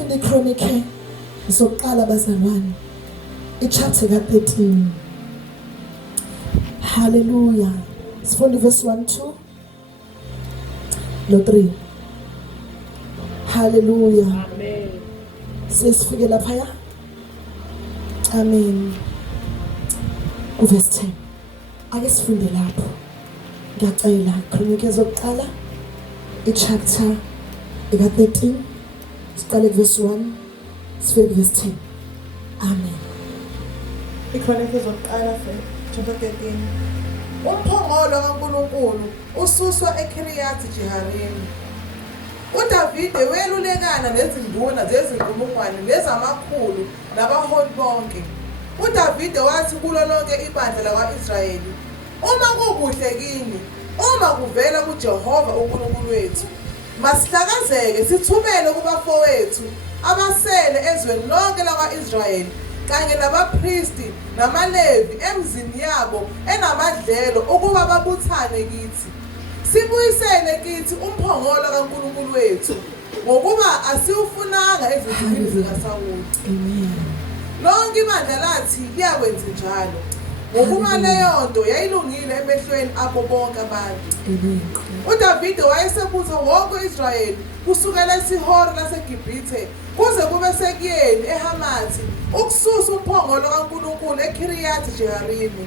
Sifunda iChronicle sokuqala bazalwane. Ichapter ka-13. Hallelujah. Sifunda verse 1, 2. No 3. Hallelujah. Amen. Sesifike lapha. Amen. Verse 10. Ake sifunde lapho. Ngiyacela iChronicle sokuqala ichapter ka-13. Siqale verse 1 sifike verse 10. Amen. iChronicle zokuqala chapter 13. Umphongolo kaNkulunkulu ususwa eKiriyathi Jeharimi. uDavide welulekana nezinduna zezinkulungwane nezamakhulu nabaholi bonke. uDavide wathi kulo lonke ibandla lakwa-Israyeli, uma kukuhle kini, uma kuvela kuJehova uNkulunkulu wethu, masihlakazeke sithumele kubafowethu abasele ezweni lonke lakwa-Israyeli kanye nabapristi namaLevi emzini yabo enamadlelo ukuba babuthane kithi. Sibuyisele kithi umphongolo kaNkulunkulu wethu ngokuba asiwufunanga ezinsukwini zikaSawuli. Amen. Lonke ibandla lathi liyakwenza njalo ngokuba leyo nto yayilungile emehlweni abo bonke abantu. Amen. uDavide wayesebutha wonke uIsrayeli kusukela eSihori laseGibhithe kuze kube sekuyeni eHamathi ukususa umphongolo kaNkulunkulu eKiriyathi Jeharimi.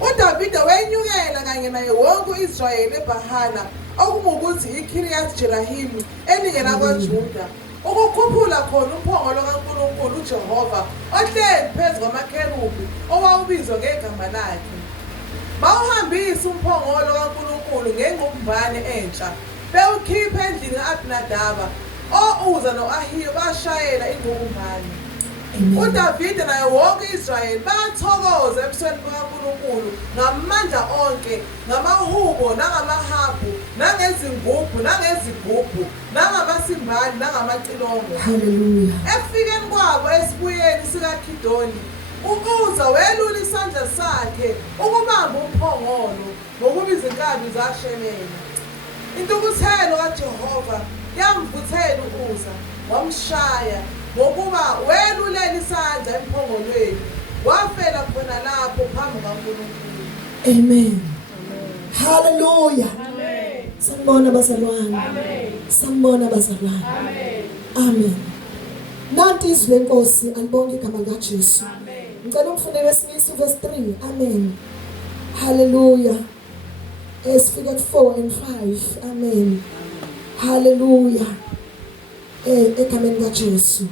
uDavide wenyukela kanye naye wonke uIsrayeli eBhahana okungukuthi iKiriyathi Jeharimi elingena kwaJuda ukukhuphula khona umphongolo kaNkulunkulu uJehova ohleli phezu kwamakherubi owawubizwa ngegama lakhe. Bawuhambisa umphongolo kaNkulunkulu ngengqumbane entsha bewukhipha endlini ka-Abinadaba o-Uza no-Ahiyo bashayela ingqumbane. uDavide naye wonke uIsrayeli bathokoza ebusweni bukaNkulunkulu ngamandla onke, ngamahubo nangamahabhu nangezingubhu nangezigubhu nangamasimbali nangamacilongo. Hallelujah. Efikeni kwabo esibuyeni sikaKhidoni, uUza welula isandla sakhe ukubamba umphongolo ngokuba izinkabi zashemela. Intukuthelo kaJehova yamvuthela uUza wamshaya ngokuba welulela isandla emphongolweni wafela khona lapho phambi kaNkulunkulu. Amen. Amen. Hallelujah. Amen. Sanibona bazalwane. Amen. Sanibona bazalwane. Amen. Amen. Nanti izwi lenkosi alibonke igama likaJesu. Amen. Ngicela ungifundele esinye verse 3. Amen. Hallelujah. Esifika ku 4 and 5. Amen. Hallelujah. Egameni likaJesu.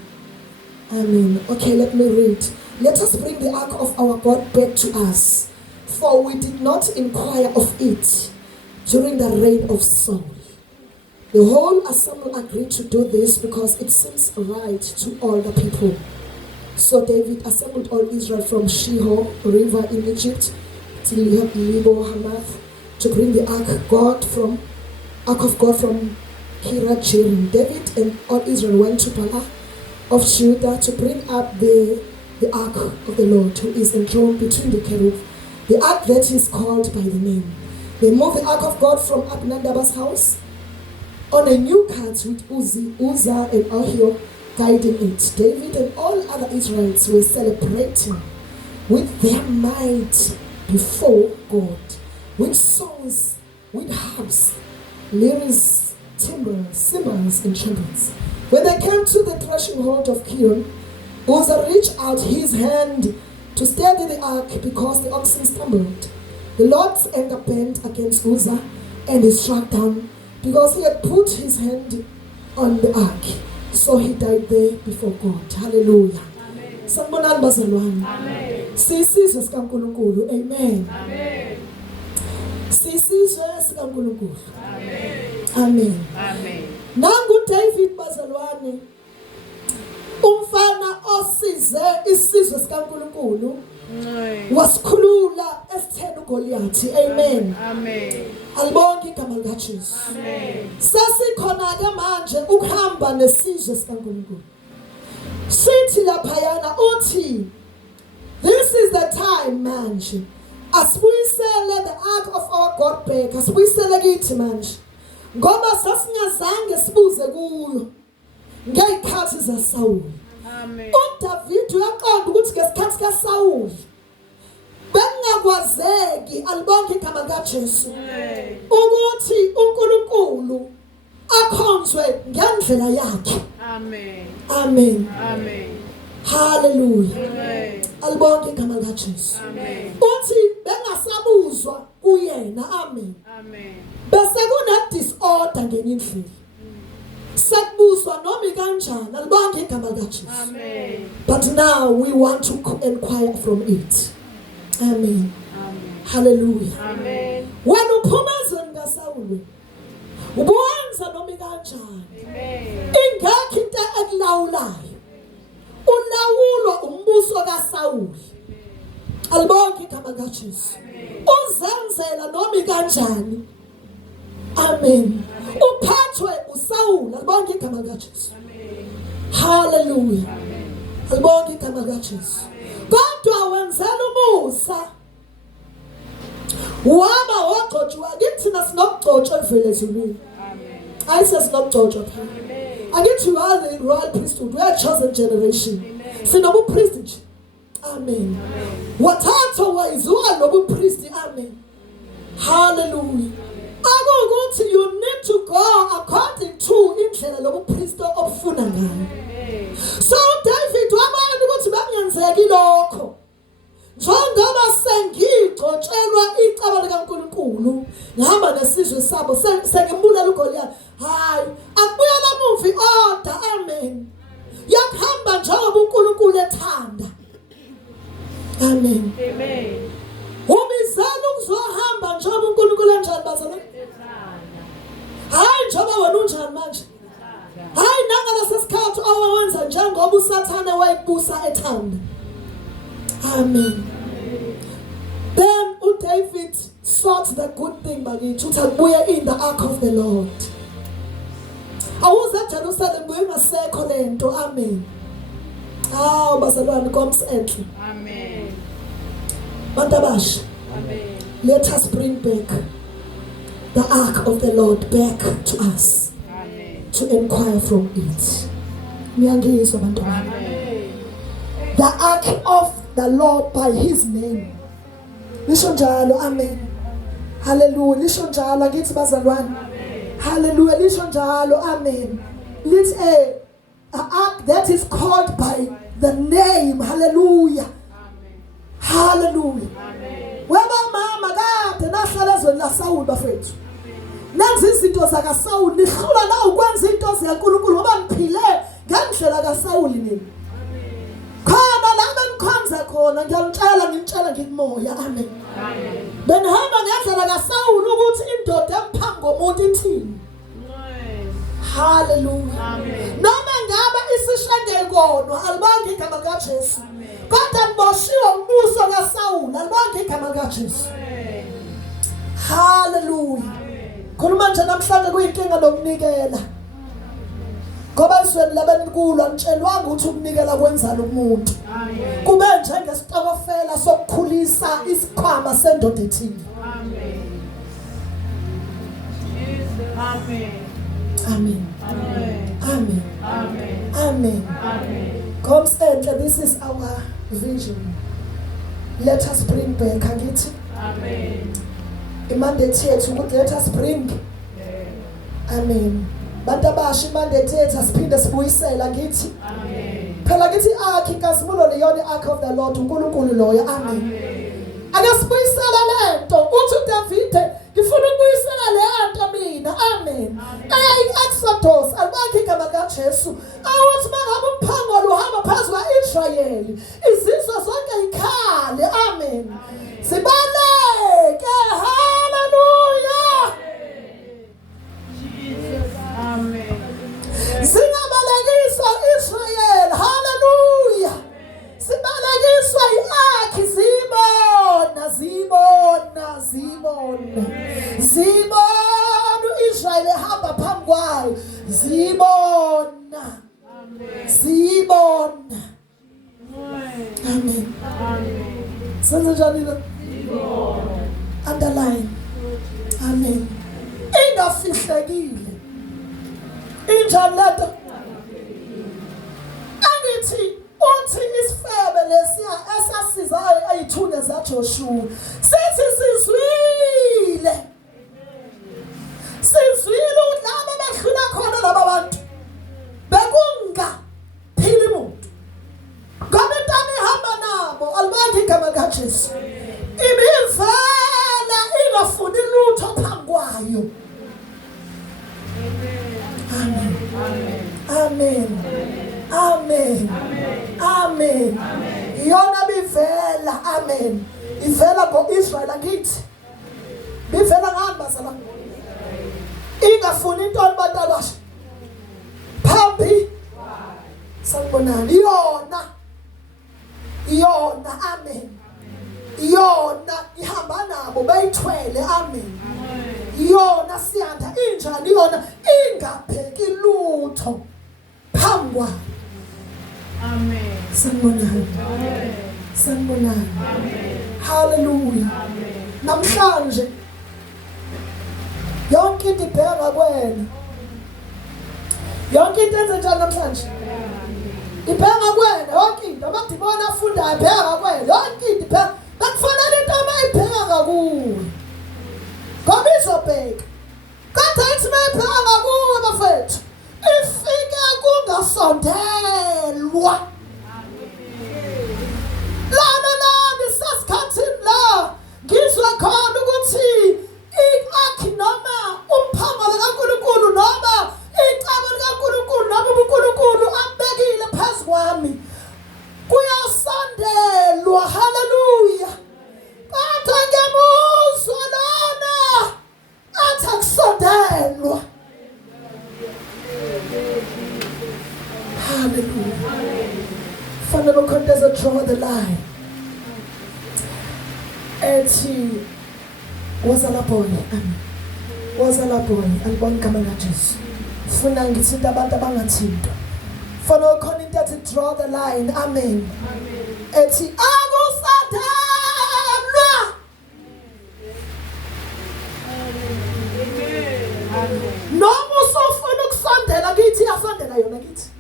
Amen. Okay, let me read. Let us bring the ark of our God back to us, for we did not inquire of it during the reign of Saul. The whole assembly agreed to do this because it seems right to all the people. So David assembled all Israel from Shihor River in Egypt till Lebo Hamath to bring the ark of God from Kiriath Jearim. David and all Israel went to Bala of Judah to bring up the ark of the Lord, who is enthroned between the cherub, the ark that is called by the name. They moved the ark of God from Abinadab's house on a new cart with Uzzah and Ahio guiding it. David and all other Israelites were celebrating with their might before God, with songs, with harps, lyres, timbrels, cymbals, and trumpets. When they came to the threshing hold of Kirion, Uzzah reached out his hand to steady the ark because the oxen stumbled. The Lord's anger burned against Uzzah, and he struck down because he had put his hand on the ark. So he died there before God. Hallelujah. Sanibonani bazalwane. Amen. Sisizwe sikaNkulunkulu. Amen. Amen. Sisizwe sikaNkulunkulu. Amen. Amen. Amen. Nangu David bazalwane, umfana osize isizwe sikaNkulunkulu, wasikhulula esitheni uGoliathi. Amen. Amen. Alibonke igama likaJesu. Amen. Sesikhona ke manje ukuhamba nesizwe sikaNkulunkulu. Sithi laphayana uthi, this is the time manje. Asibuyisele the ark of our God back. Asibuyisele kithi manje. Ngoba sasingazange sibuze kuyo. ngezikhathi zaSawuli. Amen. uDavid uyaqonda ukuthi ngesikhathi kaSawuli bengakwazeki alibonke igama likaJesu ukuthi uNkulunkulu akhonzwe ngendlela yakhe. Amen. Amen. Amen. Hallelujah. Amen. Alibonke igama likaJesu. Amen. Uthi bengasabuzwa kuyena. Amen. Amen. Bese kune disorder ngenye indlela. Sekubuzwa noma kanjani alibonke igama likaJesu. Amen. But now we want to inquire from it. Amen. Amen. Hallelujah. Amen. Wena uphuma ezweni kaSawuli. Ubuwenza noma kanjani? Amen. Ingakho into ekulawulayo. Ulawulo umbuso kaSawuli. Alibonke igama likaJesu. Uzenzela noma kanjani? Amen. Uphathwe uSawuli. Alibonke igama likaJesu. Hallelujah. Alibonke igama likaJesu. Kodwa wenzela umusa. Waba wagcotshwa kithi sinokugcotshwa evele ezulwini. Ayisesingokugcotshwa phela. Angithi you are the royal priesthood, we are chosen generation. Sinobupriest nje. Amen. Wathatha wayizuwa lobupriest. Amen. Hallelujah. Akukuthi you need to go according to indlela lobupriest obufuna ngayo. So David wabona ukuthi bangenzeki lokho. Njengoba sengigcotshelwa icala likaNkulunkulu ngihamba nesizwe sabo sengimbulala uGoliath. Hayi, akubuyela muvi order. Amen. Yakuhamba njengoba uNkulunkulu ethanda. Amen. Amen. Umizela ukuzohamba njengoba uNkulunkulu enjani bazalwane? Hayi njengoba wena unjani manje? Hayi nangala sesikhathi owenza njengoba uSathane wayebusa ethanda. Amen. Then David sought the good thing bakithi uthi akubuye in the ark of the Lord. Awuze eJerusalem uyingasekho lento. Amen. Bazalwane komsenhle. Amen. Bantabasha. Amen. Let us bring back the ark of the Lord back to us. Amen. To inquire from it. Ngiyangizwa bantwana. Amen. The ark of the Lord by his name. Lisho njalo. Amen. Hallelujah. Lisho njalo ngithi bazalwane. Hallelujah. Lisho njalo. Amen. Let's an ark that is called by the name. Hallelujah. Hallelujah. Weba mama kade nahlala ezweni laSawuli bafethu. Nanzi izinto zakaSawuli nihlula na ukwenza into zikaNkulunkulu ngoba niphile ngendlela kaSawuli nini. Khona la benikhonza khona ngimtshela ngikumoya. Amen. Amen. Benihamba ngendlela kaSawuli ukuthi indoda emphambi komuntu ithini. Hallelujah. Amen. Noma ngaba isishende kodwa alibonke igama likaJesu. Kodwa niboshiwe umbuso kaSawuli alibonke igama likaJesu. Hallelujah. Khuluma nje namhlanje kuyinkinga nokunikela. Ngoba isweni labanikulo anitshelwanga ukuthi ukunikela kwenzani umuntu. Amen. Kube njengesitokofela sokukhulisa isikhwama sendoda ethile. Amen. Amen. Amen. Amen. Amen. Amen. Amen. Amen. Constantly, this is our vision. Let us bring back. Angithi Amen. imandate yethu ukuthi let us bring. Amen. Bantu abasha imandate yethu asiphinde sibuyisela ngithi. Amen. Phela ngithi akhi inkazimulo leyona ark of the Lord uNkulunkulu loyo. Amen. Akasibuyisela lento uthi uDavide ngifuna ukubuyisela lento mina. Amen. Exodus alibonke igama likaJesu. Awuthi mangabe umphangolo uhamba phezu kwaIsrayeli izizwe zonke ikhale. Amen. Sibaleke. Hallelujah. Jesus. Amen. Singabalekiswa Israel. Hallelujah. Sibalekiswa iakhi zibona uIsrael ehamba phambi kwayo. Zibona. Amen. Senze njani lo? Underline. Amen. Ingafihlekile. Injani lento? ayithuna zaJoshua. Sithi sizwile ukuthi laba bahlula khona laba bantu bekungaphili umuntu. Ngoba into ihamba nabo alibandi igama likaJesu. Ibivela ingafuni lutho phambi kwayo. Amen. Amen. Amen. Amen. Yona bivela. Amen. Ivela ngo-Israel angithi. Bivela ngani bazalwane? Ingafuni into alibatalwasha. Phambi. Sanibonani. Yona. Amen. Yona ihamba nabo bayithwele. Amen. Yona siyanda injani yona ingapheki lutho phambi kwayo. Amen. Sanibonani. Amen. Sanibonani. Amen. Hallelujah. Amen. Namhlanje yonke into ibheka kuwena. Yonke into enze njani namhlanje? Ibheka kuwena yonke into. Amadimoni afundayo ibheka kuwena. Yonke into ibheka. Bakufanele into amayibheka kuwe. Ngoba izobheka. Kodwa ithi mayibheka kuwe bafethu. Ifike kungasondelwa. La sasikhathini la ngizwe khona ukuthi i-akhi noma umphanga kaNkulunkulu noma icebo likaNkulunkulu noma uNkulunkulu ambekile phezu kwami kuyasondelwa. Haleluya. Kodwa ngemuzwa lona athi akusondelwa. Hallelujah. Fanele ukhondeze draw the line. Ethi wazala boy. Wazala boy alibona igama likaJesu. Funa ngithinta abantu abangathintwa. Fanele ukhona into ethi draw the line. Amen. Ethi akusadelwa. Noma usofuna ukusondela kithi yasondela yona kithi.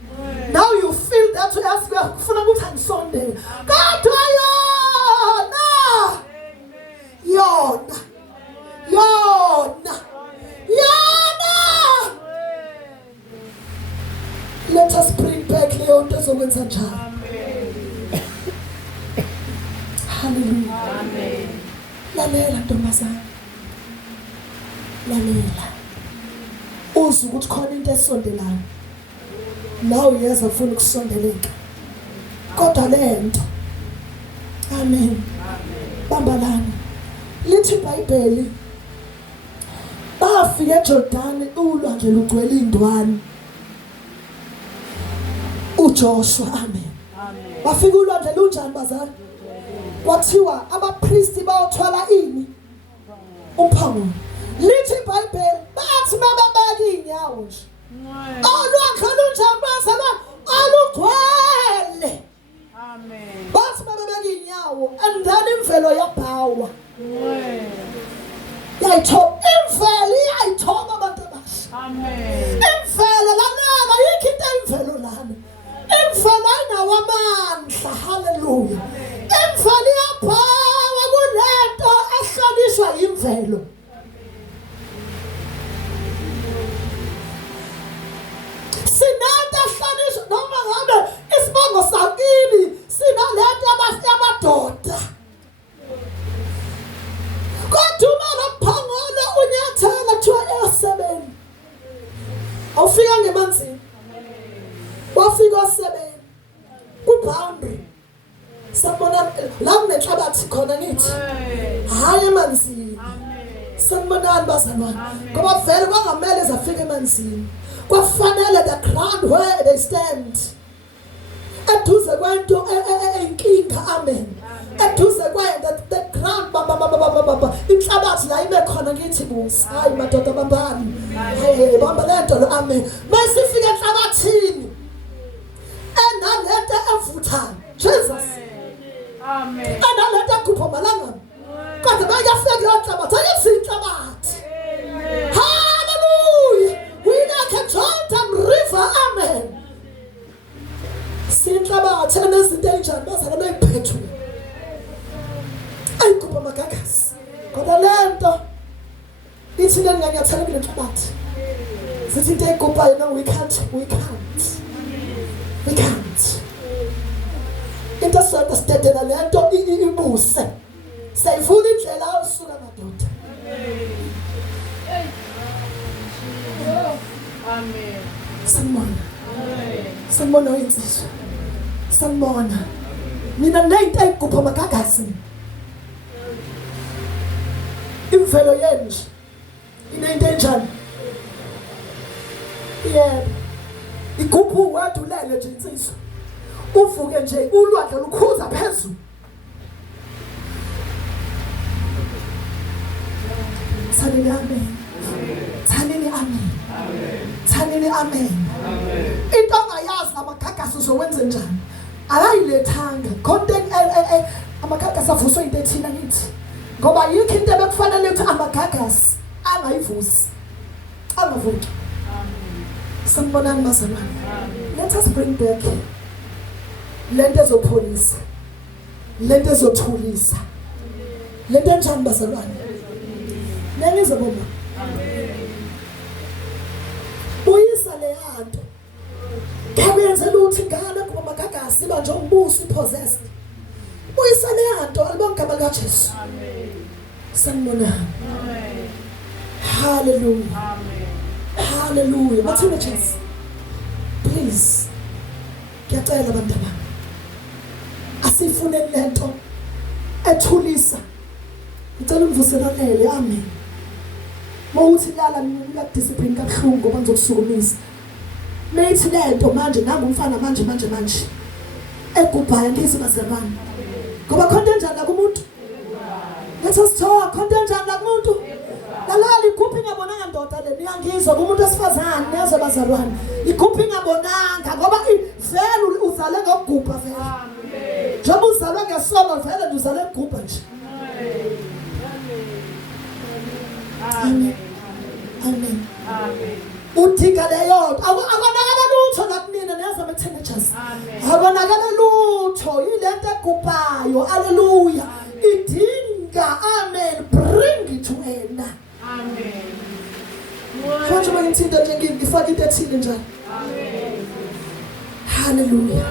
Now you feel that way as we are funa ukuthi angisondela. Kodwa yona. Let us bring back leyo nto ezokwenza njalo. Hallelujah. Amen. Lalela ntombazana. Lalela. Uzwe ukuthi khona into esondelayo. Nawe uyeza ufuna ukusondeleka. Kodwa lento. Amen. Bambalana. Lithi iBhayibheli bafika eJordani ulwandle lugcwele indwani. uJoshua. Amen. Amen. Bafika ulwandle lunjani bazali? Kwathiwa abapristi bayothwala ini? Umphanga. Lithi iBhayibheli bathi bababeka inyawo nje. Olwandle lunjani bazali? Alugcwele. Amen. Bathi bababeka inyawo and then imvelo yabhawa. Imvelo abantu abasha. Amen. Imvelo lana yikho into imvelo lana. Imvelo ayinawo amandla. Hallelujah. Imvelo iyabhawa kulento ehlonishwa imvelo. Sinanta ehlonishwa noma ngabe isibongo sakini sinalento amadoda. Kodwa laphangola unyathela kuthiwa esebeni. Awufika ngemanzini. Wafika osebeni. Ku-boundary. Sabona la kunenhlabathi khona nithi. Hayi emanzini. Sanibonani bazalwane. Ngoba vele kwangamele zafika emanzini. Kwafanele the ground where they stand. Eduze kwento enkinga. Amen. Eduze kwento the ground inhlabathi la ibe khona ngithi busi. Hayi madoda bambani. Hey bamba lento lo. Amen. Masifika enhlabathini. Enalento evuthayo. Jesus. Amen. Enalento ekhupha malanga. Kodwa bayafika leyo nhlabathi. Ayisinhlabathi. Hallelujah. We like a Jordan River. Amen. Sinhlabathi enezinto enjani bazalwane beyiphethwe. magagasi. Kodwa lento ithi lenganyathela kule nhlabathi. Sithi into egubhayo no we can't. Into sonto sidedela lento ibuse. Sayifuna indlela awusuka madoda. Amen. Sanibona insizwa. Sanibona. Mina nento egubha magagasi. Imvelo yenje inento enjani? Yebo. Igubhu wadulele nje insizwa. Uvuke nje ulwandle lukhuza phezulu. Thanini amen. Thanini amen. Thanini amen. Into ongayazi amagagasi uzokwenza njani? Akayilethanga. Content amagagasi avuswa into ethina nithi. Ngoba yikho into ebekufanele ukuthi amagagasi angayivusi. Angavuki. Sanibonani bazalwane. Let us bring back lento ezopholisa. Lento ezothulisa. Lento enjani bazalwane? Nengizobona. Uyisa leyanto. Kuyenzela ukuthi ngane kuba magagasi iba nje umbuso possessed. Uyisa leyanto alibonke igama lika Jesu. Amen. Sanibona. Amen. Hallelujah. Amen. Hallelujah. Bathina Jesu. Please. Ngiyacela abantu abami. Asifune lento ethulisa. Ngicela umvuselelele. Amen. Mawuthi lala mina discipline kabuhlungu ngoba ngizokusukumisa. Methi lento manje nami umfana manje egubhayo ngizibazalwane. Ngoba khona enjani la kumuntu? Let us talk. Khona enjani la kumuntu? Lalali igubhi ngabonanga ndoda le niyangizwa kumuntu esifazane niyazwa bazalwane. Igubhi ngabonanga ngoba vele uzale ngokugubha vele. Amen. Njengoba uzalwe ngesono vele nje uzale ngokugubha nje. Amen. Amen. Amen. Uthika leyo akonakala lutho nakunina niyazama teenagers. Amen. Akonakala lutho ilento egubhayo. Hallelujah. Idinga amen bring it to end. Amen. Manje mangithinta nje ngifaka into ethile njalo. Amen. Hallelujah.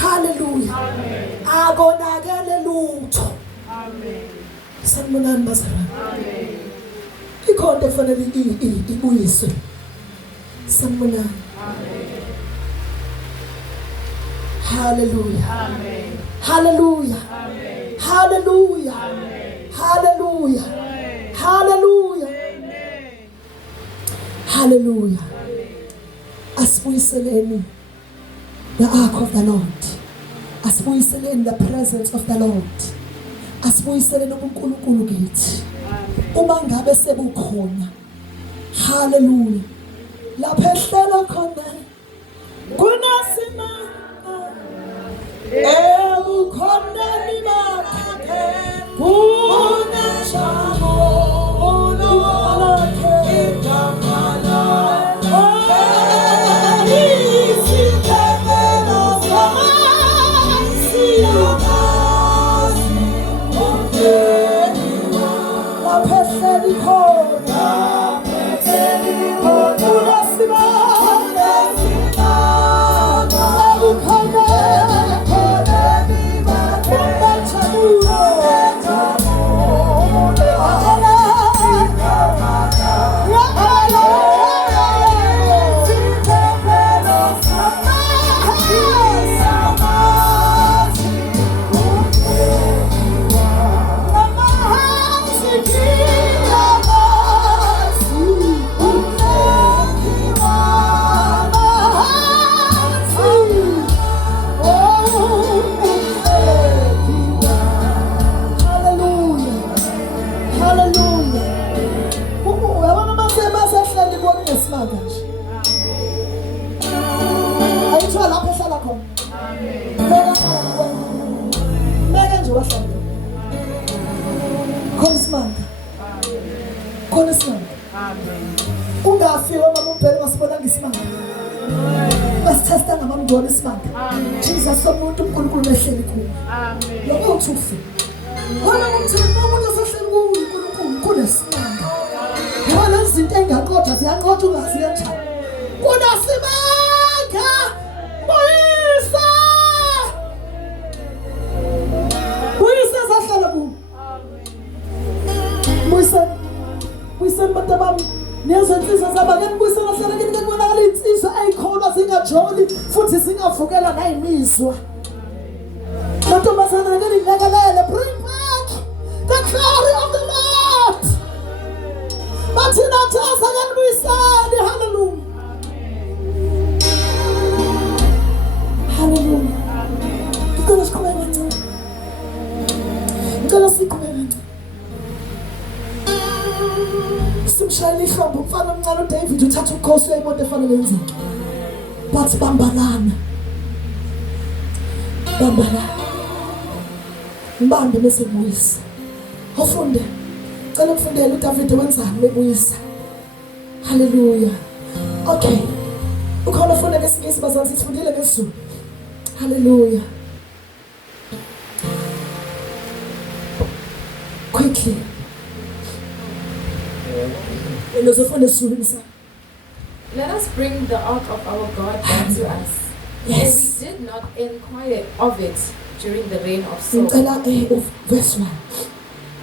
Hallelujah. Amen. Akonakala lutho. Amen. Sanibonani bazalwane. Amen. Ikhonto kufanele ibuyiswe. Sanibonani. Amen. Hallelujah. Amen. Hallelujah. Amen. Hallelujah. Amen. Hallelujah. Amen. Hallelujah. Amen. Hallelujah. Asibuyiseleni the ark of the Lord. Asibuyiseleni the presence of the Lord. Asibuyiseleni uNkulunkulu kithi. Uma ngabe sebukhona. Hallelujah. Lapha ehlela khona kunasima ukhona nibakhe kunashamo ulokhe ikamala isithemelo samasi lapha ehleli khona kunasima ungafika mama ubheke masibona ngesimanga basithesta ngamamndwana isimanga Jesus somuntu uNkulunkulu ehleli kuwo Amen. lokho uthufi Wena ngumthemba umuntu osahleli kuNkulunkulu kunesimanga. Ngoba lezi zinto engaqotha ziyaqotha ungazi kanjani. Kunesimanga. Buyisa. Buyisa sahlala kuwo. Buyisa bantu bami. Nezo insizwa zabakeni buyisa nahlala kini kubonakala insizwa eyikhona zingajoli futhi zingavukela nayimizwa. Mantombazana ngeke nilekelele, bring back the glory of the Lord. Bathina thasa kanibuyisani. Hallelujah. Hallelujah. Ngicela siqhubeke kancane. Ngicela siqhubeke kancane. Simshayela ihlombe umfana omncane uDavid uthatha ukhosi wemoto efanele yenzeke. Bathi bambalana. Mbambe bese buyisa. Ufunde. Cela ukufundela uDavid wenzani bebuyisa. Hallelujah. Okay. Ukhona ufunda ngesingisi bazansi sifundile ngesizulu. Hallelujah. Quickly. Let us bring the ark of our God back to us. Yes. For we did not inquire of it during the reign of Saul. Verse 1.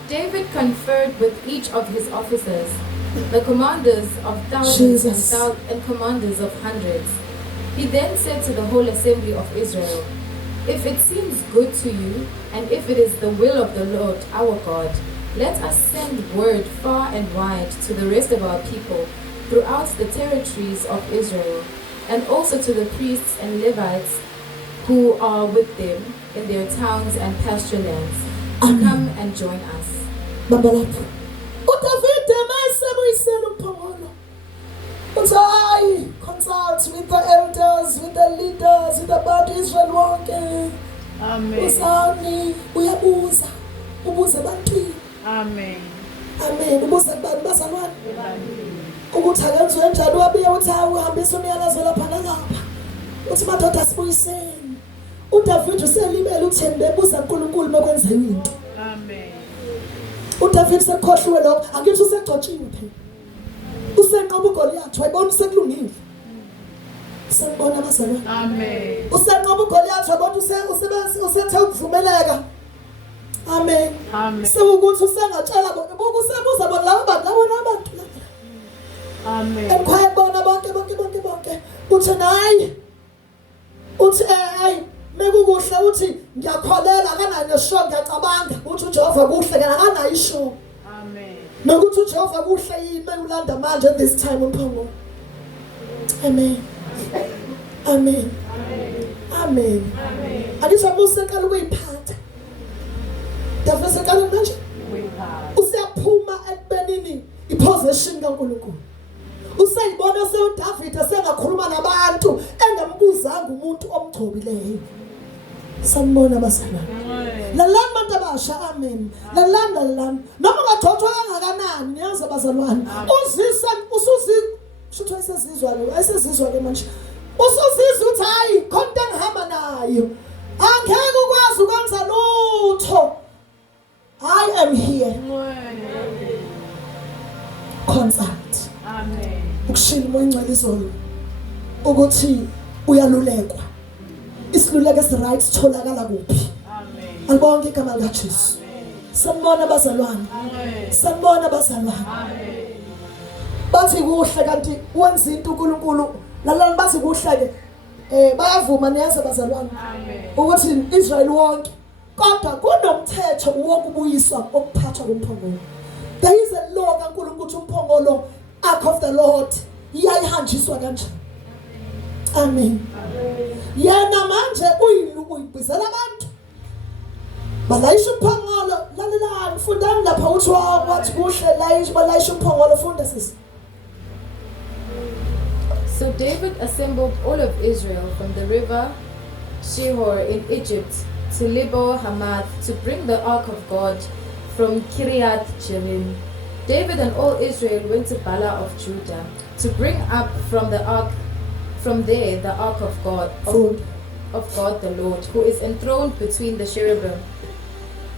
David conferred with each of his officers, the commanders of thousands and commanders of hundreds. He then said to the whole assembly of Israel, if it seems good to you, and if it is the will of the Lord our God, let us send word far and wide to the rest of our people throughout the territories of Israel, and also to the priests and Levites who are with them in their towns and pasture lands, to come and join us. Babalapho. uDavid mayisebuyisela umphongolo. Uthi hayi, consult with the elders, with the leaders, with abantu Israel wonke. Amen. Usani uyabuza. Ubuze ebantwini. Amen. Amen. Ubuze kubantu bazalwane. Ukuthi akenziwe njani wabiye uthi uhambisa umyalezo lapha nalapha. Uthi madoda sibuyiseni. uDavid uselibele uthembe ebuza uNkulunkulu makwenza into. Amen. uDavid sekhohliwe lokho, angithi usegcotshiwe phela. Usenqoba uGoliath, wayibona usekulungile. Sengibona abazalwane. Amen. Usenqoba uGoliath, wabona usethe ukuvumeleka. Amen. Amen. Sekukuthi usengatshela bona, buku usebuza bona labo bantu abantu. Amen. Emkhaya bona bonke. Uthi nayi. Uthi mekukuhle uthi ngiyakholela akanayo neshow ngiyacabanga uthi uJehova kuhle kana akanayo ishow. Amen. Nokuthi uJehova kuhle yini bekulanda manje at this time umphongo. Amen. Amen. Amen. Angisabuse qala ukuyiphatha. David sekala manje. Usiyaphuma ekbenini iposition kaNkulunkulu. Usayibona seUDavid sengakhuluma nabantu engambuzanga umuntu omgcobileyo. Sanibona abazalwane. Lalana bantu abasha, amen. Lalana. Noma ungadodwa kangakanani niyazi abazalwane. Shuthu esezizwa ke manje. Usuzizwa uthi hayi khona engihamba nayo. Angeke ukwazi ukwenza lutho. I am here. Consult. Amen. Ukushila moyingcwelizolo ukuthi uyalulekwa. Isiluleko esiright sitholakala kuphi? Amen. Alibonke igama likaJesu. Sanibona abazalwane. Sanibona abazalwane. Bathi kuhle kanti wenza into uNkulunkulu. Lalana bathi kuhle ke bayavuma niyazi abazalwane. Ukuthi Israel wonke kodwa kunomthetho wokubuyiswa okuphathwa komphongolo. There is a law kaNkulunkulu ukuthi umphongolo ark of the Lord iyayihanjiswa kanjani. Amen. Yena manje uyibizela abantu. Balayisha umphongolo lalelani fundani lapha uthi wathi kuhle balayisha umphongolo funda sisi. So David assembled all of Israel from the river Shihor in Egypt to Lebo Hamath to bring the ark of God from Kiriath Jearim. David and all Israel went to Bala of Judah to bring up from there the ark of God, of God the Lord, who is enthroned between the cherubim.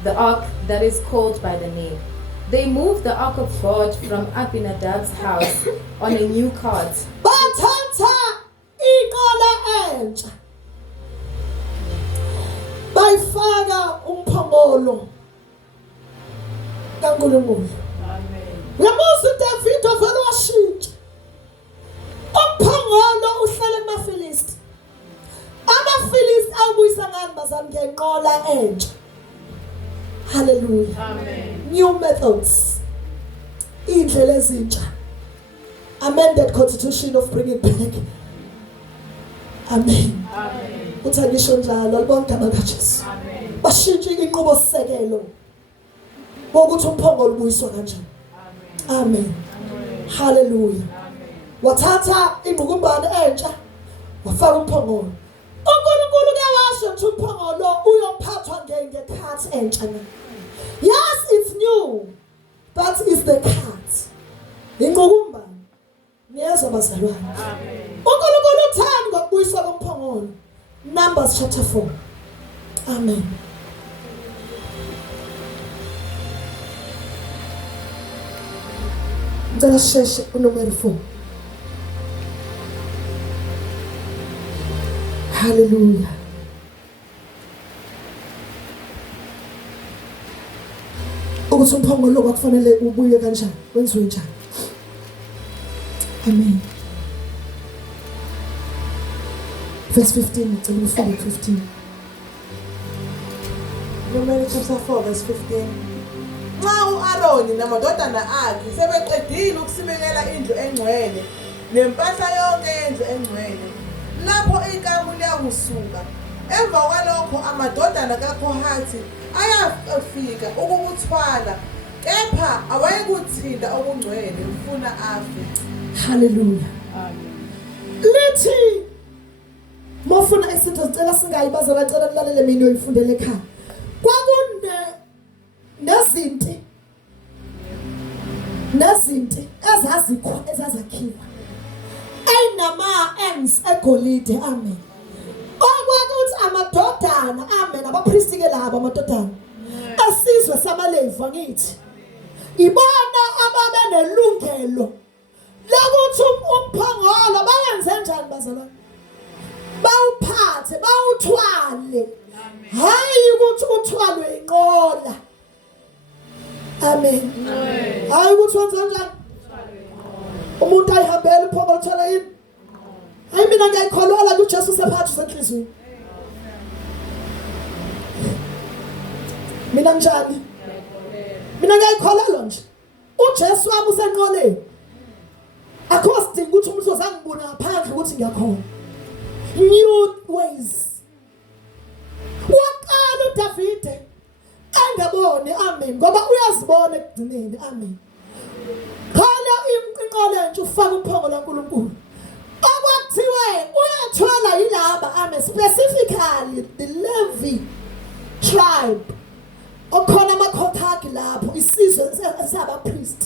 the ark that is called by the name. They moved the ark of God from Abinadab's house on a new cart. Bathatha inqola entsha. Bayifaka umphongolo kaNkulunkulu. Yamusa uDavid ovela washintsha. Umphongolo uhlala kumaFilisti. AmaFilisti awubuyisa ngani bazami ngenqola entsha. Hallelujah. Amen. New methods. Indlela ezintsha. Amended constitution of bringing back. Amen. Amen. Uthi ngisho njalo libonke igama likaJesu. Amen. Bashintshe inqubo sisekelo. Ukuthi umphongolo ubuyiswa kanjani. Amen. Amen. Hallelujah. Amen. Wathatha ingqukumbane entsha wafaka umphongolo. uNkulunkulu kuyawasho ukuthi umphongolo uyophathwa ngekhathi entsha. Yes, it's new, but it's the cat. Ingqukumbane. Niyezwa bazalwane. Amen. uNkulunkulu uthanda ngokubuyiswa komphongolo. Numbers chapter 4. Amen. Ngicela sheshe uNumeri 4. Hallelujah. Ukuthi umphongolo kwakufanele ubuye kanjani, wenziwe njani. Amen. Verse 15, ngicela ufike 15. Numeri chapter 4 verse 15. Nxa uAaroni namadodana akhe sebeqedile ukusimekela indlu engcwele nempahla yonke yendlu engcwele, lapho inkamu liyakusuka, emva kwalokho amadodana kaKhohathi ayafika ukukuthwala, kepha awayekuthinta okungcwele ufuna afe. Hallelujah. Amen. Lithi mofuna isinto sicela singayibaza bacela nilalele mina uyifundele ekhaya. Kwakunde nezinti ezazakhiwa einama ends egolide. Amen. Okwakuthi amadodana, amen, abapristi ke labo amadodana asizwe samaLevi ngithi ibona ababe nelungelo lokuthi umphongolo bayenze njani bazalwane, bawuphathe bawuthwale, hayi ukuthi uthwalwe inqola. Amen. Hayi ukuthi wenze njani umuntu ayihambele umphongolo uthwala yini. Hayi mina ngiyakholwa ukuthi uJesu sephatha senhlizweni. Mina njani? Mina ngiyakholwa nje uJesu wami usenqoleni. Akho sidinga ukuthi umuntu ozangibona ngaphandle ukuthi ngiyakholwa. New ways. Waqala uDavide engaboni, amen, ngoba uyazibona ekugcineni. Amen. Khala inqola entsha ufaka umphongolo kaNkulunkulu. Okwathiwe uyathwala yilaba, amen, specifically the Levi tribe. Okhona amakhothaki lapho isizwe sabapriest.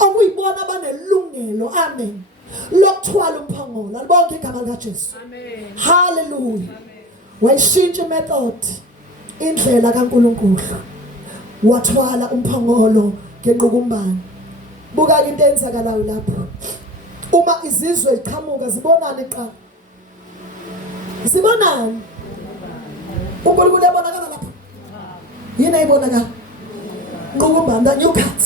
Okuyibona abanelungelo, amen, lokuthwala umphongolo. Libonke igama likaJesu. Amen. Hallelujah. Wayishintsha method, indlela kaNkulunkulu. Wathwala umphongolo ngenqukumbane. Buka into eyenzakalayo lapho. Uma izizwe iqhamuka zibonani qala. Zibonani? uNkulunkulu uyabonakala lapho. Yini ayibonakala? Nqukumbane, the new cut.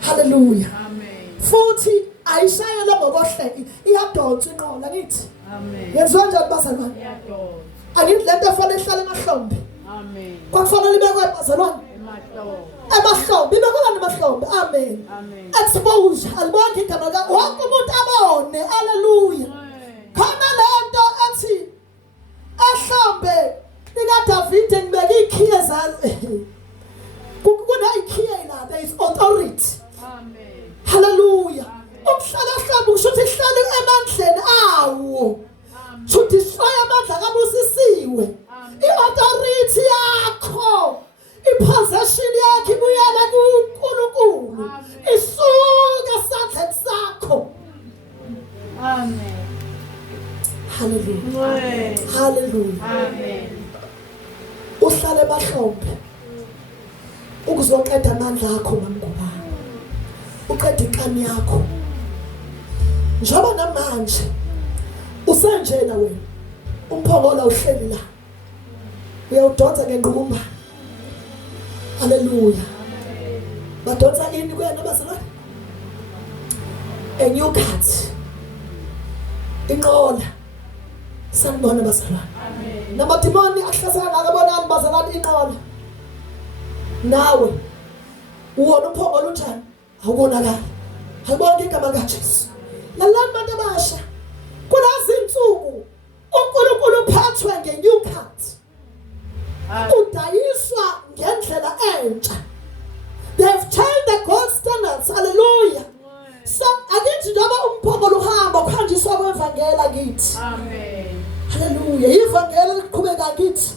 Hallelujah. Amen. Futhi ayishayela ngokohle, iyadonsa inqola ngithi. Amen. Yenziwa kanjani bazalwane? Yadonsa. Angithi lento efanele ihlale emahlombe. Amen. Kwakufanele ibekwe bazalwane Emahlombe. emahlombe, ibekwe emahlombe. Amen. Amen. Exposure, alibonke igama lika wonke umuntu abone. Hallelujah. Amen. Khona lento ethi ehlombe likaDavide ngibeke ikhiye zazi. Kuna ikhiye la, there is authority. Amen. Hallelujah. Ukuhlala ehlombe kusho ukuthi ihlale emandleni awo. To destroy amandla kabusisiwe. I-authority yakho, i-possession yakho ibuyela kuNkulunkulu. Isuka esandleni sakho. Amen. Hallelujah. Amen. Hallelujah. Amen. Uhlale emahlombe. ukuzoqeda amandla akho mamngubani. Uqeda inkani yakho. Njoba namanje usenjena wena. Umphongola uhleli la. Uyawudonsa ngengqumba. Hallelujah. Badonsa ini kuyena bazalwane? A new cut. Inqola. Sanibona bazalwane. Amen. Namadimoni ahlasela ngakabonani bazalwane inqola. Nawe uwona umphongolo unjani? Awubonakala. Hayibona igama kaJesu. Lalani bantu abasha. Kulazi insuku uNkulunkulu uphathwe nge-new cut. Udayiswa ngendlela entsha. They've changed the gold standards. Hallelujah. So akithi njengoba umphongolo uhamba ukhanjiswa kwevangela kithi. Amen. Hallelujah. Ivangela liqhubeka kithi.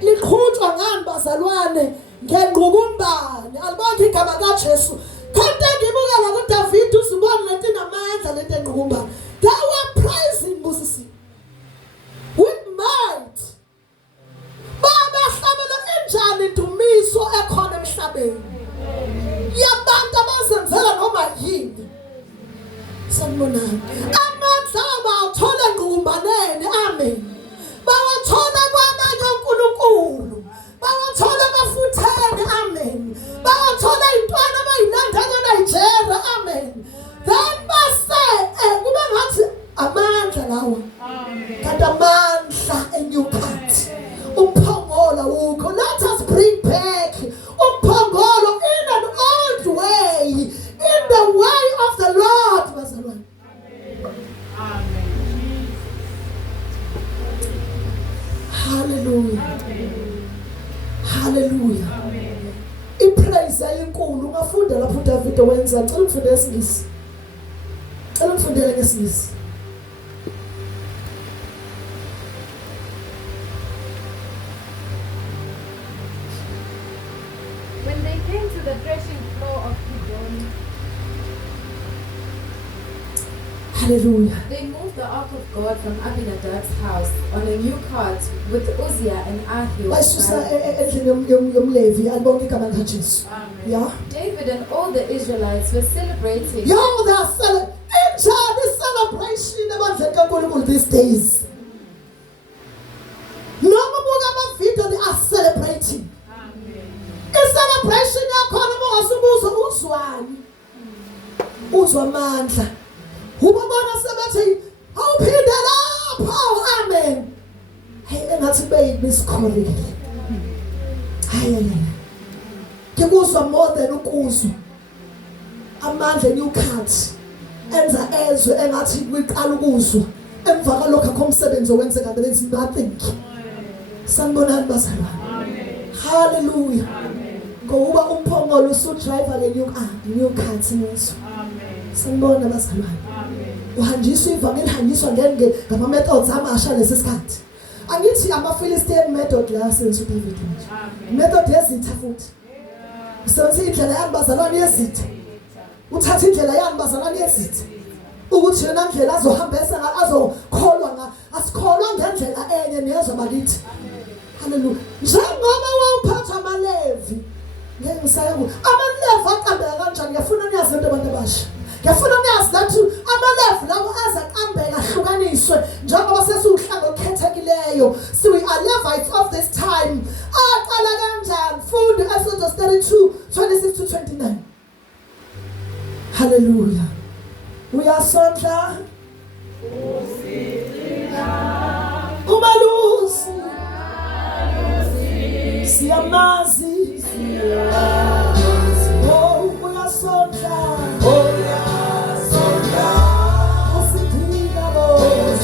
Liqhutshwa ngani bazalwane ngengqukumbani. Alibonke igama kaJesu. Kanti ngibuka la kuDavid uzibona lento namandla lento engqukumbani. They were praising Moses with might. Baba hlabela enjani indumiso ekhona emhlabeni. Yabantu abazenzela noma yini. Sanibonani. Amandla bawathola ngqumbaneni. Amen. Bawathola kwamanye uNkulunkulu. Bawathola amafutheni. Amen. Bawathola intwana abayilanda kwaNigeria. Amen. Then base kube ngathi amandla lawo. Amen. Kanti amandla enyukathi. Umphongolo ukho. Let us bring back umphongolo in an old way, in the way of the Lord. Bazalwane. Amen. Hallelujah. Hallelujah. Ipraise enkulu ungafunda lapho uDavid wenza. Cela ufundele ngesingisi. Cela ufundele ngesingisi. When they came to the threshing floor of Gibeon, Hallelujah. they moved the ark of God from Abinadab's house on a new cart with Uzziah and Ahio. Bayisusa endlini yomLevi alibonke igama likaJesu. Amen. Yeah. David and all the Israelites were celebrating. Yo, they are celebrating celebration ebandleni kaNkulunkulu these days. Noma buka ama-video, they are celebrating. Amen. I-celebration yakhona mongasubuza uzwani. Uzwa amandla. Ubabona sebethi awuphinde lapho. Amen. Hey, engathi baby isikhorile. Hayi. Ngikuzwa more than ukuzwa. Amandla enyukathi enza ezwe engathi kuyiqala ukuzwa. Emva kalokho akho umsebenzi owenzeka there is nothing. Sanibonani bazalwane. Hallelujah. Ngoba umphongolo usudriver lenyukathi niso. Sanibona bazalwane. Uhanjiswa ivangeli hanjiswa ngama-methods amasha lesi sikhathi. Angithi ama-Philistine method la senze uDavid nje. Method yezitha futhi. Usebenzisa indlela yani bazalwane yezitha. Uthatha indlela yani bazalwane yezitha. Ukuthi yona ndlela azohambesa azokholwa asikholwa ngendlela enye nezwe bakithi. Hallelujah. Njengoba wawuphatha amaLevi ngeke ngisayaku amaLevi aqambeka kanjani ngiyafuna niyazi into abantu abasha. Ngiyafuna niyazi that amaLevi labo azaqambeka ahlukaniswe njengoba sesiuhlanga okhethekileyo. So we are Levites of this time. Aqala kanjani? Funda Exodus 32:26-29. Hallelujah. We are Sondla. Umalusi. Siyamazi. Oh, we are Sondla. Usidina boss.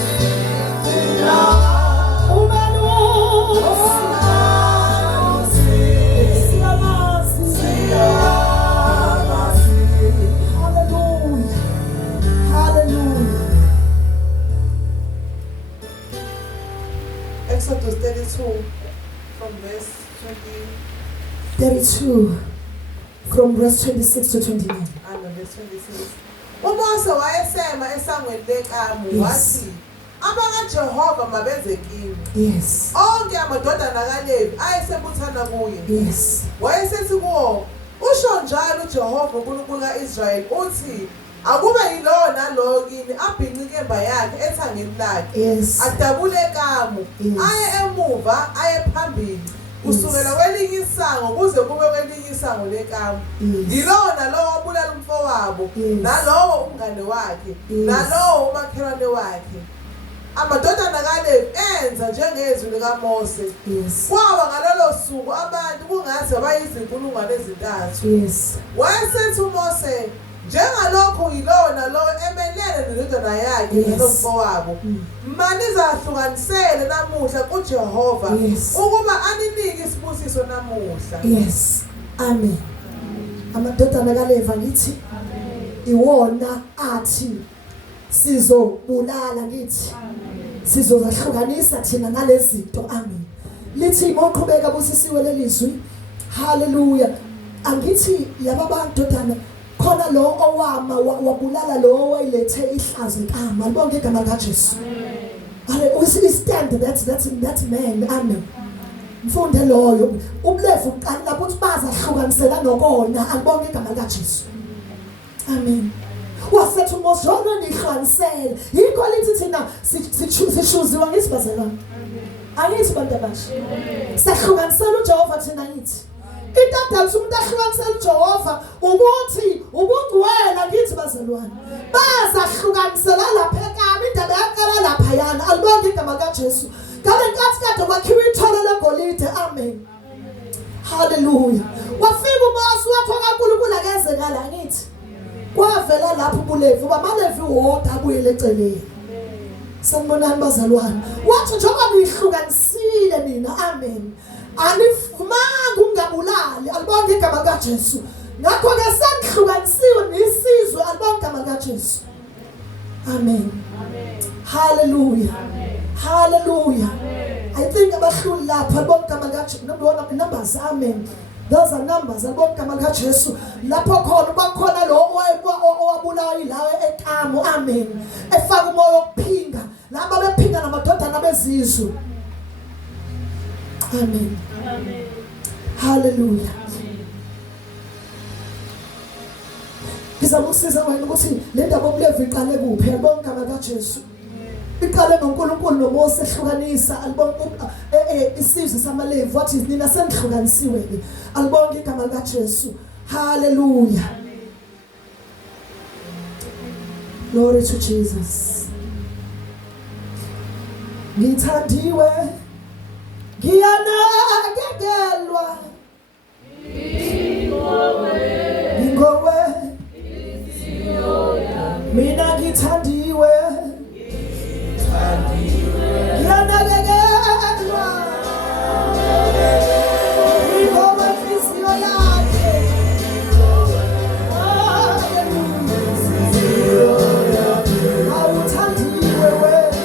Exodus 32 from verse 32 from verse 26-29. verse 26. UMose wayesema esangweni lekamu wathi abakaJehova mabeze kimi. Yes. Onke amadodana kaLevi ayesebuthana kuye. Yes. Wayesethi kuwo usho njalo uJehova uNkulunkulu kaIsrayeli uthi akube yilo nalo kini abhinqe inkemba yakhe ethangeni lakhe Yes. adabule ekamu Yes. aye emuva aye phambili kusukela kwelinye isango kuze kube kwelinye isango lekamu Yes. yilowo nalowo wabulala umfowabo Yes. nalowo umngane wakhe Yes. nalowo umakhelwane wakhe amadodana kaLevi enza njengezwi likaMose Yes. kwaba ngalolo suku abantu kungathi bayizinkulungwane ezintathu Yes. wayesethi uMose njengalokhu yilowo nalowo emelele nendodana yakhe Yes. nomfowabo manizahlukanisele namuhla kuJehova Yes. ukuba aninike isibusiso namuhla. Yes. Amen. Amadodana kaLeva ngithi iwona athi sizobulala ngithi sizozahlukanisa thina nalezi zinto. Amen. Lithi moqhubeka busisiwe lelizwi. Hallelujah. Angithi yababantodana khona lo owama wabulala lo wayilethe ihlazo enkama. Libonke igama likaJesu. We stand that man. Amen. Mfunde loyo ubulevu uqala lapho uthi bazahlukanisela nokona alibonke igama likaJesu. Amen. Wasethi uMose yona nihlukanisele yikho lithi thina sishuziwa ngesibazalwane. Angithi bantu abasha sahlukanisela uJehova thina yithi intandalo umuntu ahlukanisela uJehova ukuthi ubungcwele ngithi bazalwane bazahlukanisela lapha ekami indaba yaqala lapha yana alibonke igama likaJesu. Ngabe nkathi kade kwakhiwa ithole legolide. Amen. Hallelujah. Wafika uMose wathoka uNkulunkulu akezekala ngithi kwavela lapho ubulevu bamalevi wodwa abuyele eceleni. Sanibonani bazalwane wathi njengoba nihlukanisile nina. Amen. Anifumanga ungabulali alibonke igama likaJesu. Ngakho ke senihlukanisiwe nisizwe alibonke igama likaJesu. Amen. Hallelujah. Hallelujah. I think abahluli lapha alibonke igama likaJesu. Numbers. Amen. Those are numbers. Alibonke igama likaJesu. Lapho khona bakhona lo owabulawa ilawe ekamu. Amen. Efaka umoya wokuphinga. Laba bephinga namadodana bezizwe. Amen. Amen. Hallelujah. Ngizama ukusiza wena ukuthi le ndaba obulevu iqale kuphi alibonke igama likaJesu. Iqale ngoNkulunkulu noMose ehlukanisa alibonke isizwe samaLevi wathi nina senihlukanisiwe ke alibonke igama likaJesu. Hallelujah. Glory to Jesus. Ngithandiwe ngiyanakekelwa ngowe mina ngithandiwe ngiyanakekelwa ngowe inhliziyo yakhe awuthandiwe wena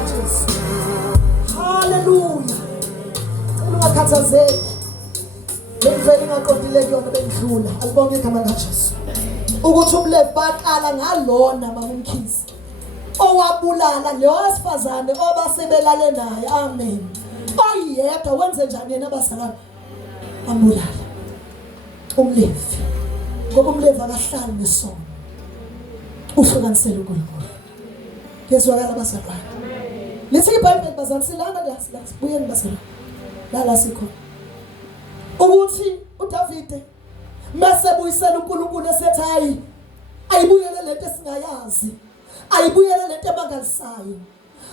kaJesu. Hallelujah. Ungakhathazeki. Bengivela ngaqondile kuyona bengidlula. Alibonge igama likaJesu. Ukuthi umlevi baqala ngalona bamkhisi. Owabulala lo wesifazane obasebelale naye. Amen. Oyedwa wenze njani yena abasala? Ambulala. Umlevi. Ngoba umlevi akahlali nesono. Uhlukanisele uNkulunkulu. Yezwakala bazalwane. Lithi iBhayibheli bazalwane silanga la buyeni bazalwane. La sikho. Ukuthi uDavide mase buyisela uNkulunkulu esethi hayi ayibuyele lento esingayazi. Ayibuyele lento ebangalisayo.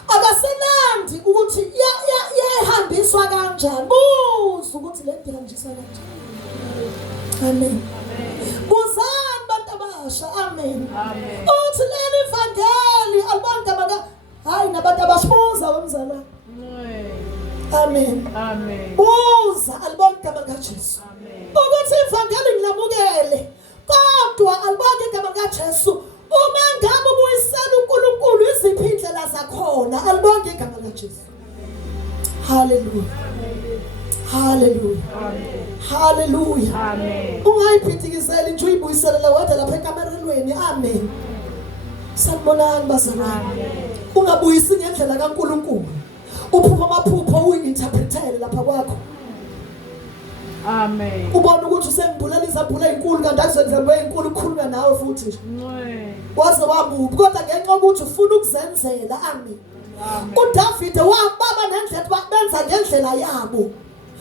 Akasenandi ukuthi yahambiswa kanjani. Buza ukuthi lento ihanjiswa kanjani. Amen. Buzani bantu abasha. Amen. Uthi leli ivangeli abantu abaka hayi nabantu abasibuza wemzalwane. Amen. Amen. Buza alibonke igama likaJesu. Ukuthi ivangeli ngilamukele. Kodwa alibonke igama likaJesu. Uma ngabe ubuyisela uNkulunkulu iziphi indlela zakhona alibonke igama likaJesu. Hallelujah. Hallelujah. Hallelujah. Amen. Ungayiphithikizeli nje uyibuyisele lewada lapha ekamerelweni. Amen. Sanibonani bazalwane. Ungabuyisi ngendlela kaNkulunkulu. Uphupha amaphupho uyinterpretele lapha kwakho. Amen. Ubona ukuthi usembulela izabhula ezinkulu kanti akuzenzelwe ezinkulu ukukhuluma nawe futhi nje. Waze wabubi kodwa ngenxa ukuthi ufuna ukuzenzela. Amen. uDavide wababa nendlela benza ngendlela yabo.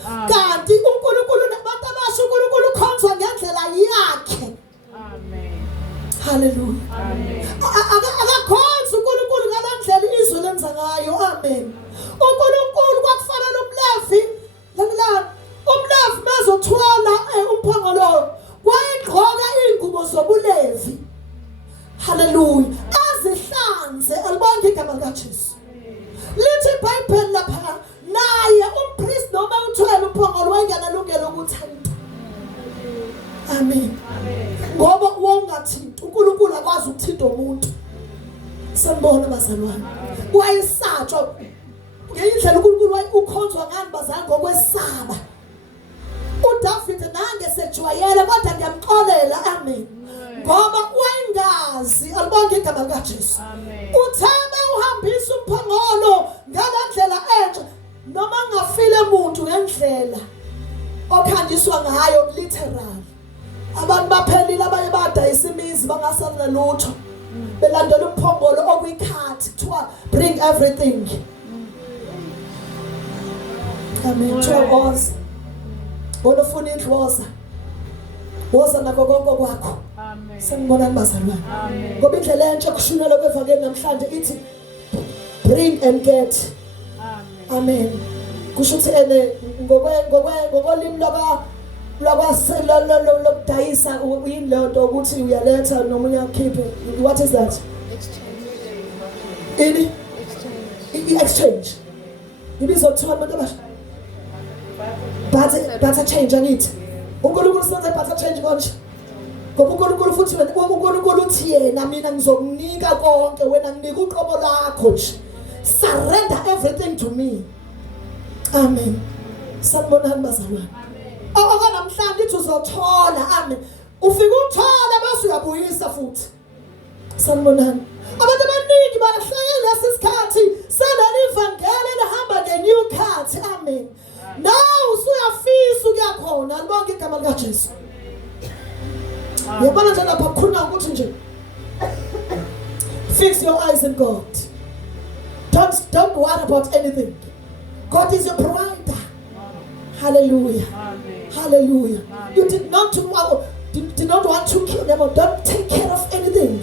Kanti uNkulunkulu nabantu abasho uNkulunkulu ukhonzwa ngendlela yakhe. Amen. Hallelujah. Amen. Akakhonza uNkulunkulu ngalendlela izwi lenza ngayo. Amen. uNkulunkulu kwakufanele umlevi lamlana umlevi mezothwala umphongolo wayegqoka ingubo zobulevi. Hallelujah. Azihlanze alibonke igama likaJesu. Lithi iBhayibheli lapha naye umpriest noma uthwele umphongolo wayenganalungelo ukuthinta. Amen. Ngoba wongathinta uNkulunkulu akwazi ukuthinta umuntu. Sanibona bazalwane. Wayesatshwa ngendlela uNkulunkulu ukhonzwa ngani bazalwane ngokwesaba. uDavide nange sejwayele kodwa ngiyamxolela. Amen. Ngoba wayengazi alibonke igama likaJesu. Utheme uhambisa umphongolo ngalendlela entsha noma ngafile umuntu ngendlela okhanjiswa ngayo literal. Abantu baphelile abaye badayisa imizi bangasana lutho belandela umphongolo okuyikhathi kuthiwa bring everything. Amen. Chokoza bona ufuna indloza woza nakho konke kwakho. Amen. Sanibonani bazalwane. Amen. Ngoba indlela entsha kushunela kwevangeli namhlanje ithi bring and get. Amen. Amen. Kusho ukuthi ngokolimi lokudayisa uyinlonto ukuthi uyaletha noma uyakhipha. What is that? Exchange. Exchange. Ibizwa kuthiwa abantu abasha barter change angithi. uNkulunkulu senze barter change konje. Ngoba uNkulunkulu futhi wena uNkulunkulu uthi yena mina ngizokunika konke wena nginika uqobo lakho nje. Surrender everything to me. Amen. Sanibonani bazalwane. Namhlanje ithi uzothola. Amen. Ufika uthola bese uyabuyisa futhi. Sanibonani. Abantu abaningi balahlekela lesikhathi seleli ivangeli elihamba ngenew cut. Amen. Now usuyafisa ukuyakhona alibonke igama likaJesu. Yabona nje lapha kukhona ukuthi nje fix your eyes in God. Don't worry about anything. God is your provider. Hallelujah. Amen. Hallelujah. Amen. You did not want to kill them. Don't take care of anything.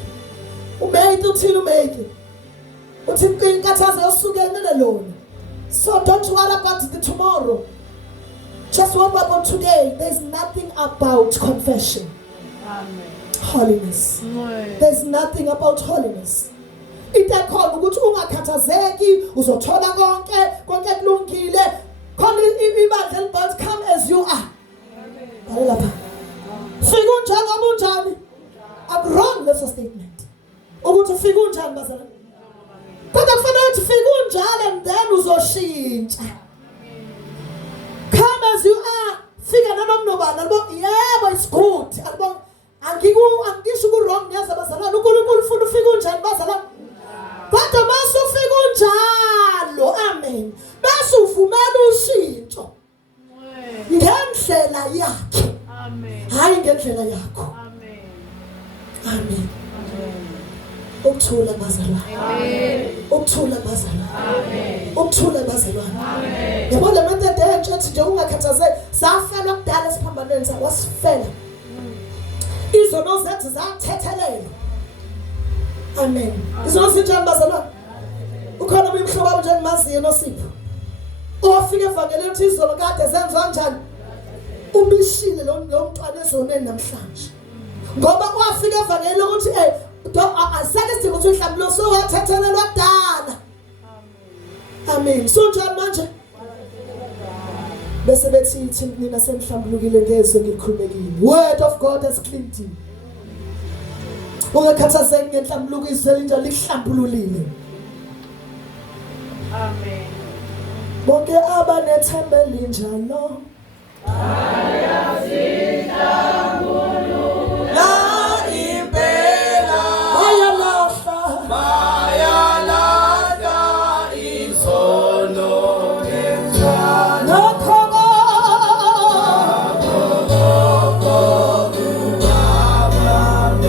So don't worry about the tomorrow. Just worry about today. There's nothing about confession. Amen. Holiness. Amen. There's nothing about holiness. Itakhona ukuthi ungakhathazeki uzothola konke kulungile. Khona ibandla libonke come as you are. Amen. Lapha. Fika unjani unjani? I'm wrong leso statement. Ukuthi ufika unjani bazalwane? Kodwa kufanele ukuthi fika unjalo and then uzoshintsha. Come as you are. Fika nanomnobana albo yebo it's good. Albo angisho ku wrong nyaza bazalwane uNkulunkulu ufuna ufika unjani bazalwane. Kodwa mase ufika unjalo. Amen. Bese uvumela ushintsho. Ngendlela yakhe. Amen. Hayi ngendlela yakho. Amen. Amen. Ukuthula bazalwane. Amen. Ukuthula bazalwane. Amen. Ukuthula bazalwane. Amen. Yabo le mente nje nje ungakhathazeki safela kudala esiphambanweni sakwasifela. Izono zethu zathethelela. Amen. Izono sinjani bazalwane? Ukhona umhlobo wami nje ngimaziyo noSipho. Ofike evangelini uthi izolo kade zenza kanjani? Ubishile lo mntwana ezoneni namhlanje. Ngoba wafika evangelini ukuthi asake sidinga ukuthi mhlawumbe lo so wathethelelwa kudala. Amen. So njani manje? Bese bethi nina semhlambulukile ngezwe ngilikhulumekile. Word of God has cleaned you. Ungakhathazeki ngenhlambuluko izwe linjalo lihlambululile. Amen. Bonke abanethemba linjalo.